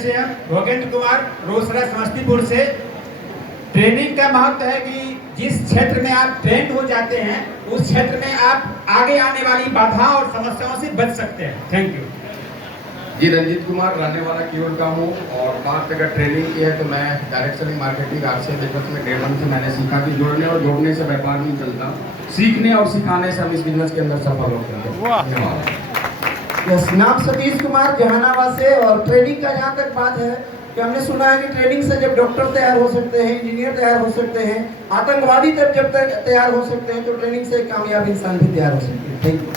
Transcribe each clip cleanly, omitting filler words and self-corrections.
SDM Yogendra Kumar Rosera Samastipur से। Training का महत्व है कि जिस क्षेत्र में आप ट्रेंड हो जाते हैं उस क्षेत्र में आप आगे आने वाली बाधाओं और समस्याओं से बच सकते हैं। Thank you. जी, रंजीत कुमार रहने वाला कीवर्ड का हूँ और बात अगर ट्रेनिंग की है तो मैं direct selling marketing RCM business में 1.5 मंथ से मैंने सीखा कि जुड़ने और जोड़ने से व्यापार नहीं चलता, सीखने और सिखाने से हम इस बिजनेस के अंदर सफल होते हैं। धन्यवाद। नाम सतीश कुमार जहानाबाद से। और ट्रेनिंग का जहाँ तक बात है कि हमने सुना है कि ट्रेनिंग से जब डॉक्टर तैयार हो सकते हैं, इंजीनियर तैयार हो सकते हैं, आतंकवादी जब तक तैयार हो सकते हैं, तो ट्रेनिंग से कामयाब इंसान भी तैयार हो सकते हैं। Thank you.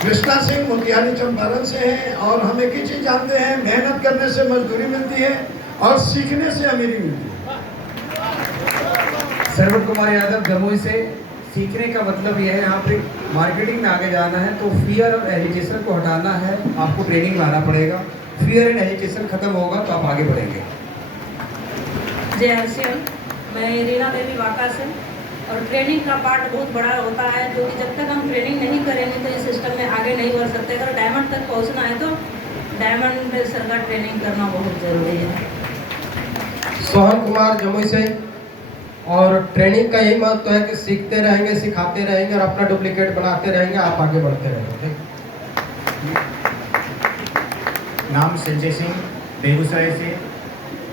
कृष्णा सिंह मोतिहारी चंपारण से हैं और हम एक ही चीज जानते हैं, मेहनत करने से मजदूरी मिलती है और सीखने से अमीरी मिलती है। सरवण कुमार यादव जमुई से। सीखने का मतलब यह है, यहाँ पे मार्केटिंग में आगे जाना है तो फियर और एजुकेशन को हटाना है, आपको ट्रेनिंग लाना पड़ेगा। फियर एंड एजुकेशन खत्म होगा तो आप आगे बढ़ेंगे। जय हरसियन, मैं रीना देवी वाका से। और ट्रेनिंग का पार्ट बहुत बड़ा होता है, जो कि जब तक हम ट्रेनिंग नहीं करेंगे तो इस सिस्टम में आगे नहीं बढ़ सकते। अगर डायमंड तक पहुंचना है तो डायमंड में सर का ट्रेनिंग करना बहुत ज़रूरी है। सोहन कुमार जमुई से। और ट्रेनिंग का यही महत्व है कि सीखते रहेंगे, सिखाते रहेंगे और अपना डुप्लीकेट बनाते रहेंगे, आप आगे बढ़ते रहेंगे। नाम संजय सिंह, बेगूसराय से।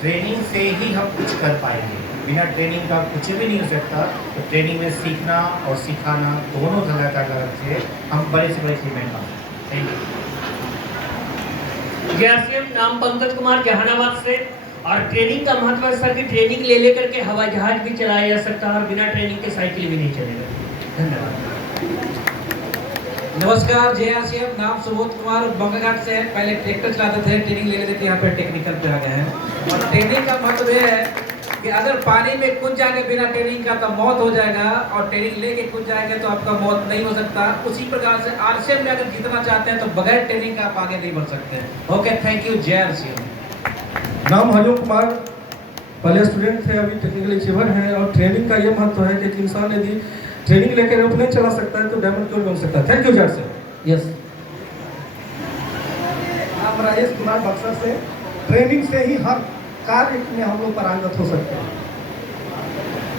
ट्रेनिंग से ही हम कुछ कर पाएंगे, बिना ट्रेनिंग का कुछ भी नहीं हो सकता। तो ट्रेनिंग में सीखना और सिखाना दोनों तरह का से हम बड़े से बड़े अचीवमेंट पाएंगे। Thank you. जैसे नाम पंकज कुमार जहानाबाद से। और ट्रेनिंग का महत्व है सर कि ट्रेनिंग ले लेकर के हवाई जहाज भी चलाया जा सकता है और बिना ट्रेनिंग के साइकिल भी नहीं चलेगा। धन्यवाद। नमस्कार, जय आरसीएम। नाम सुबोध कुमार बंगाघाट से है। पहले ट्रैक्टर चलाते थे, ट्रेनिंग ले लेते थे, यहाँ पे टेक्निकल पे आ गए हैं। और ट्रेनिंग का मतलब यह है कि अगर पानी में कूद जाएंगे बिना ट्रेनिंग का तो मौत हो जाएगा, और ट्रेनिंग लेके कूद जाएंगे तो आपका मौत नहीं हो सकता। उसी प्रकार से आरसीएम में अगर जीतना चाहते हैं तो बगैर ट्रेनिंग का आप आगे नहीं बढ़ सकते। Okay, thank you. जय आरसीएम। नाम हरिओम कुमार, पहले स्टूडेंट थे, अभी टेक्निकल अचीवर हैं। और ट्रेनिंग का ये महत्व है कि इंसान यदि ट्रेनिंग लेकर एरोप्लेन चला सकता है तो डायमंड क्यों बन सकता है। थैंक यू जज सर। यस। नाम राजेश कुमार बक्सर से। ट्रेनिंग से ही हर कार्य में हम लोग पारंगत हो सकते हैं।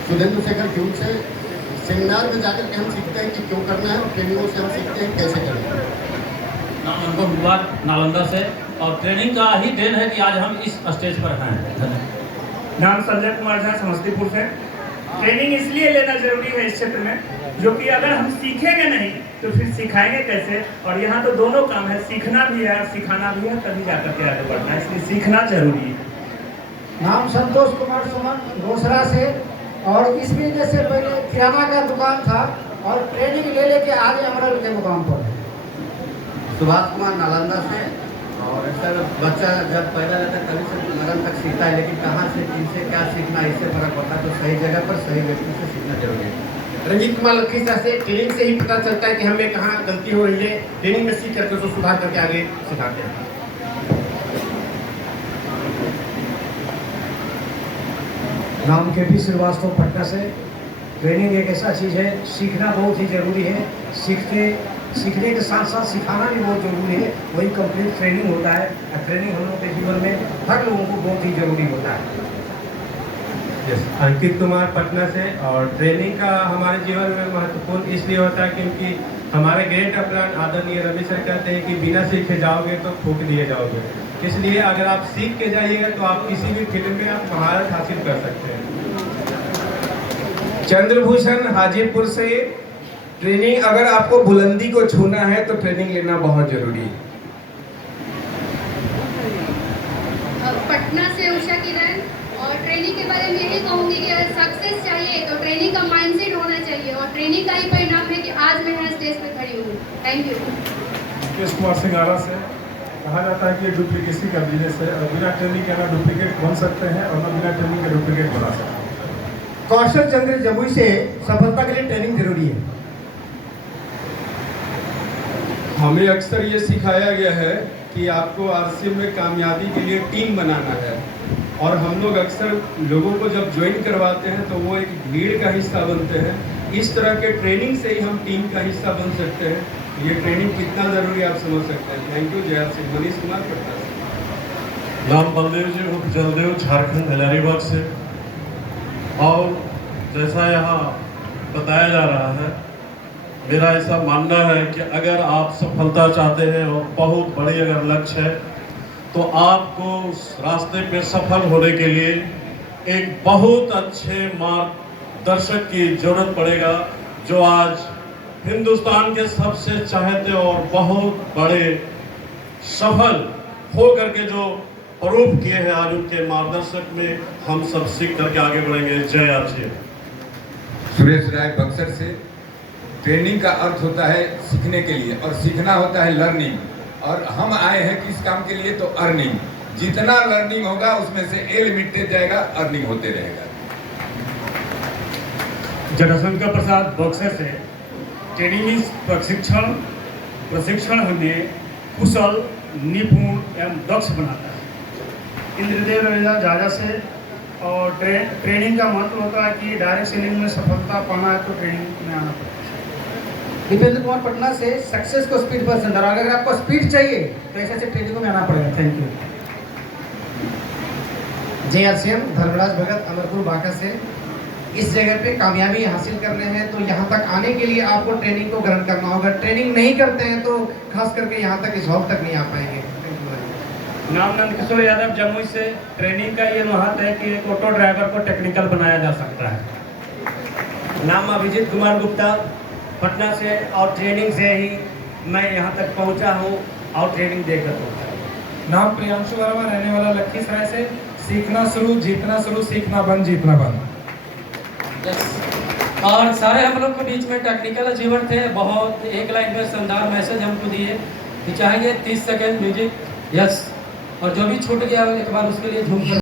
सुरेंद्र शेखर क्यों से। सेमिनार में जाकर के हम सीखते हैं कि क्यों करना है और ट्रेनिंगों से हम सीखते हैं कैसे करना है। नाम अनुभव विवाद नालंदा से। और ट्रेनिंग का ही देन है कि आज हम इस स्टेज पर हैं। नाम संजय कुमार झा समस्तीपुर से। ट्रेनिंग इसलिए लेना जरूरी है इस क्षेत्र में, जो कि अगर हम सीखेंगे नहीं तो फिर सिखाएंगे कैसे। और यहाँ तो दोनों काम है, सीखना भी है और सिखाना भी है, तभी जाकर के आगे बढ़ना है, इसलिए सीखना जरूरी है। नाम संतोष कुमार सुमन, रोसड़ा से। और इस बिजनेस से पहले किराना का दुकान था और ट्रेनिंग ले लेके आज अमरल के मुकाम पर है। सुभाष कुमार नालंदा से। और सर, बच्चा जब पैदा रहता है तभी से मरण तक सीखता है, लेकिन कहाँ से किनसे क्या सीखना इससे फर्क पड़ता है। तो सही जगह पर सही व्यक्ति से सीखना जरूरी है। रंजीत कुमार लखीसराय से। ट्रेनिंग से ही पता चलता है कि हमें कहाँ गलती हो रही है, ट्रेनिंग में सीख करके उसको सुधार करके आगे सिखाते हैं। नाम के पी श्रीवास्तव, पटना से। ट्रेनिंग एक ऐसा चीज़ है, सीखना बहुत ही ज़रूरी है। सीखने के साथ साथ सिखाना भी बहुत ज़रूरी है, वही कंप्लीट ट्रेनिंग होता है। और ट्रेनिंग हम लोग के जीवन में हर लोगों को बहुत ही ज़रूरी होता है। अंकित कुमार पटना से। और ट्रेनिंग का हमारे जीवन में महत्वपूर्ण इसलिए होता है क्योंकि हमारे ग्रेट अपराध आदरणीय रवि सर कहते हैं कि बिना सीखे जाओगे तो फूंक दिए जाओगे। इसलिए अगर आप सीख के जाइएगा तो आप किसी भी फील्ड में आप महारत हासिल कर सकते हैं। चंद्रभूषण हाजीपुर से। ट्रेनिंग, अगर आपको बुलंदी को छूना है तो ट्रेनिंग लेना बहुत जरूरी है। पटना से उषा किरण। और ट्रेनिंग के बारे में यही कहूँगी कि अगर सक्सेस चाहिए तो ट्रेनिंग का माइंडसेट होना चाहिए, और ट्रेनिंग का ही परिणाम है कि आज मैं यहाँ स्टेज पे खड़ी हूँ। Thank you. मुकेश कुमार सिंगारा से। कहा जाता है कि डुप्लीकेसी का बिजनेस है और बिना ट्रेनिंग के ना डुप्लीकेट बन सकते हैं और ना बिना ट्रेनिंग के डुप्लीकेट बना सकते हैं। कौशल चंद्र जमुई से। सफलता के लिए ट्रेनिंग जरूरी है। हमें अक्सर ये सिखाया गया है कि आपको आरसीएम में कामयाबी के लिए टीम बनाना है। और हम लोग अक्सर लोगों को जब ज्वाइन करवाते हैं तो वो एक भीड़ का हिस्सा बनते हैं। इस तरह के ट्रेनिंग से ही हम टीम का हिस्सा बन सकते हैं। ये ट्रेनिंग कितना ज़रूरी है आप समझ सकते हैं। Thank you. जय सिंह। मनीष कुमार पटना से। नाम बलदेव जी उर्फ जलदेव, झारखंड हजारीबाग से। और जैसा यहाँ बताया जा रहा है, मेरा ऐसा मानना है कि अगर आप सफलता चाहते हैं और बहुत बड़ी अगर लक्ष्य है, तो आपको उस रास्ते पे सफल होने के लिए एक बहुत अच्छे मार्गदर्शक की जरूरत पड़ेगा, जो आज हिंदुस्तान के सबसे चाहते और बहुत बड़े सफल हो करके जो प्रूफ किए हैं, आज उनके मार्गदर्शक में हम सब सीख करके आगे बढ़ेंगे। जय आरसीएम। सुरेश राय बक्सर से। ट्रेनिंग का अर्थ होता है सीखने के लिए और सीखना होता है लर्निंग, और हम आए हैं किस काम के लिए, तो अर्निंग। जितना लर्निंग होगा उसमें से ए लिमिटेड जाएगा, अर्निंग होते रहेगा। जटाशंकर प्रसाद बक्सर से। ट्रेनिंग प्रशिक्षण हमें कुशल, निपुण एवं दक्ष बनाता है। इंद्रदेव रविदा जाजा से। और ट्रेनिंग का महत्व होता है कि डायरेक्ट सेलिंग में सफलता पाना है तो ट्रेनिंग में आना पड़ता है। दीपेंद्र कुमार पटना से। सक्सेस को स्पीड पर संदर्भ, अगर आपको स्पीड चाहिए तो ऐसे ट्रेनिंग में आना पड़ेगा। Thank you. जय आरसीएम। धर्मराज भगत, अमरपुर बांका से। इस जगह पे कामयाबी हासिल करने हैं तो यहाँ तक आने के लिए आपको ट्रेनिंग को ग्रहण करना होगा। ट्रेनिंग नहीं करते हैं तो खास करके यहाँ तक, इस हॉल तक नहीं आ पाएंगे। नाम नंदकिशोर यादव, जमुई से। ट्रेनिंग का ये महत्व है कि एक ऑटो ड्राइवर को टेक्निकल बनाया जा सकता है। नाम अभिजीत कुमार गुप्ता, पटना से। और ट्रेनिंग से ही मैं यहाँ तक पहुँचा हूँ और ट्रेनिंग देकर पहुँचा। नाम प्रियांशु वर्मा, रहने वाला लखीसराय से। सीखना शुरू, जीतना शुरू, सीखना बंद, जीतना बंद। और सारे हम लोग के बीच में टेक्निकल अचीवर थे। बहुत एक लाइन में शानदार मैसेज हमको दिए कि चाहेंगे 30 सेकेंड म्यूजिक। यस, और जो भी छूट गया एक बार उसके लिए झूम